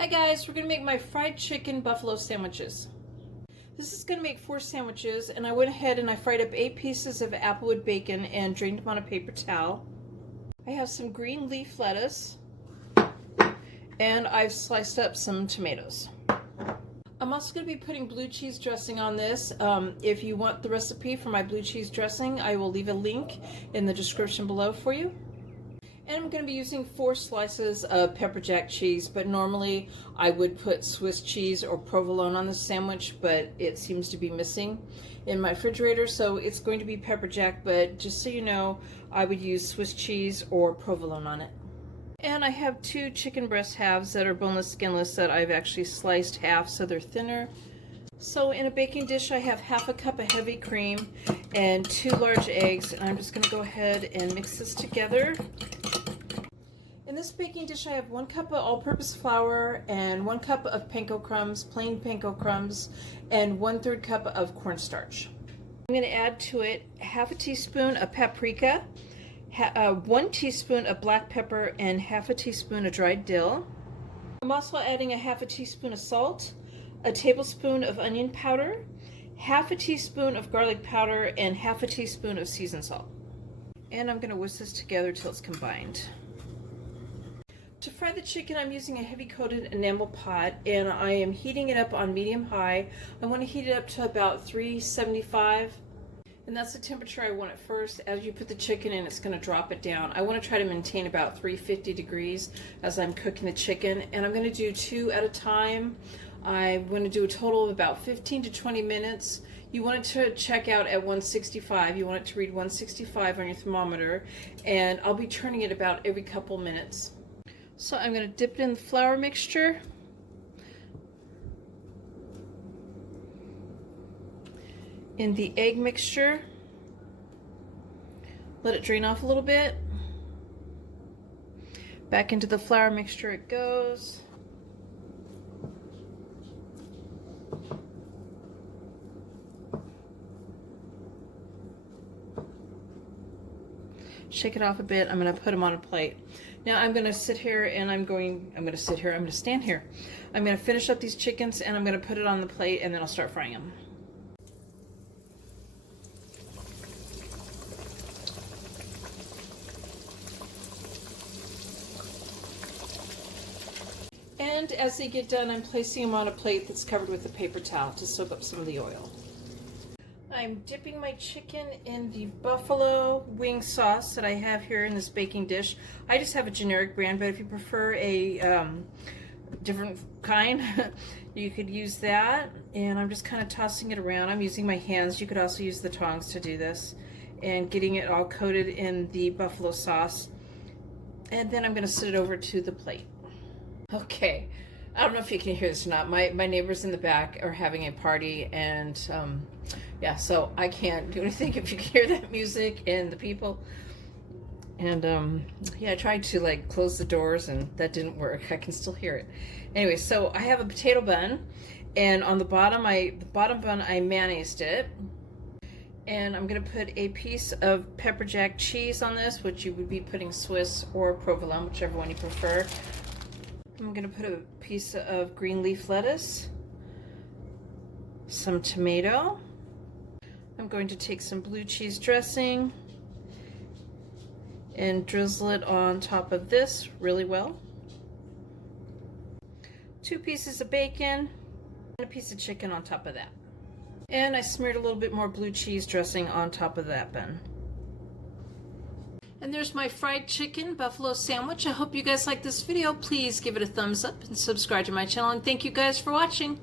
Hi guys, we're going to make my fried chicken buffalo sandwiches. This is going to make 4 sandwiches, and I went ahead and I fried up 8 pieces of applewood bacon and drained them on a paper towel. I have some green leaf lettuce, and I've sliced up some tomatoes. I'm also going to be putting blue cheese dressing on this. If you want the recipe for my blue cheese dressing, I will leave a link in the description below for you. And I'm going to be using 4 slices of pepper jack cheese, but normally I would put Swiss cheese or provolone on the sandwich, but it seems to be missing in my refrigerator, so it's going to be pepper jack, but just so you know, I would use Swiss cheese or provolone on it. And I have 2 chicken breast halves that are boneless, skinless, that I've actually sliced half so they're thinner. So in a baking dish I have half a cup of heavy cream and 2 large eggs, and I'm just going to go ahead and mix this together. In this baking dish I have 1 cup of all-purpose flour and 1 cup of panko crumbs, plain panko crumbs, and 1/3 cup of cornstarch. I'm going to add to it half a teaspoon of paprika, 1 teaspoon of black pepper, and half a teaspoon of dried dill. I'm also adding a half a teaspoon of salt, a tablespoon of onion powder, half a teaspoon of garlic powder, and half a teaspoon of seasoned salt. And I'm going to whisk this together till it's combined. To fry the chicken, I'm using a heavy coated enamel pot, and I am heating it up on medium-high. I want to heat it up to about 375, and that's the temperature I want it first. As you put the chicken in, it's going to drop it down. I want to try to maintain about 350 degrees as I'm cooking the chicken, and I'm going to do 2 at a time. I'm going to do a total of about 15 to 20 minutes. You want it to check out at 165. You want it to read 165 on your thermometer, and I'll be turning it about every couple minutes. So I'm going to dip it in the flour mixture, in the egg mixture, let it drain off a little bit, back into the flour mixture it goes. Shake it off a bit. I'm going to put them on a plate. Now I'm going to sit here and I'm going to stand here. I'm going to finish up these chickens and I'm going to put it on the plate, and then I'll start frying them. And as they get done, I'm placing them on a plate that's covered with a paper towel to soak up some of the oil. I'm dipping my chicken in the buffalo wing sauce that I have here in this baking dish. I just have a generic brand, but if you prefer a different kind, you could use that. And I'm just kind of tossing it around. I'm using my hands. You could also use the tongs to do this. And getting it all coated in the buffalo sauce. And then I'm going to sit it over to the plate. Okay. I don't know if you can hear this or not. My neighbors in the back are having a party, and yeah, so I can't do anything if you can hear that music and the people. And yeah, I tried to like close the doors and that didn't work. I can still hear it. Anyway, so I have a potato bun, and on the bottom bun I mayonnaised it. And I'm going to put a piece of pepper jack cheese on this, which you would be putting Swiss or provolone, whichever one you prefer. I'm going to put a piece of green leaf lettuce, some tomato. I'm going to take some blue cheese dressing and drizzle it on top of this really well. 2 pieces of bacon and a piece of chicken on top of that. And I smeared a little bit more blue cheese dressing on top of that bun. And there's my fried chicken buffalo sandwich. I hope you guys like this video. Please give it a thumbs up and subscribe to my channel, and thank you guys for watching.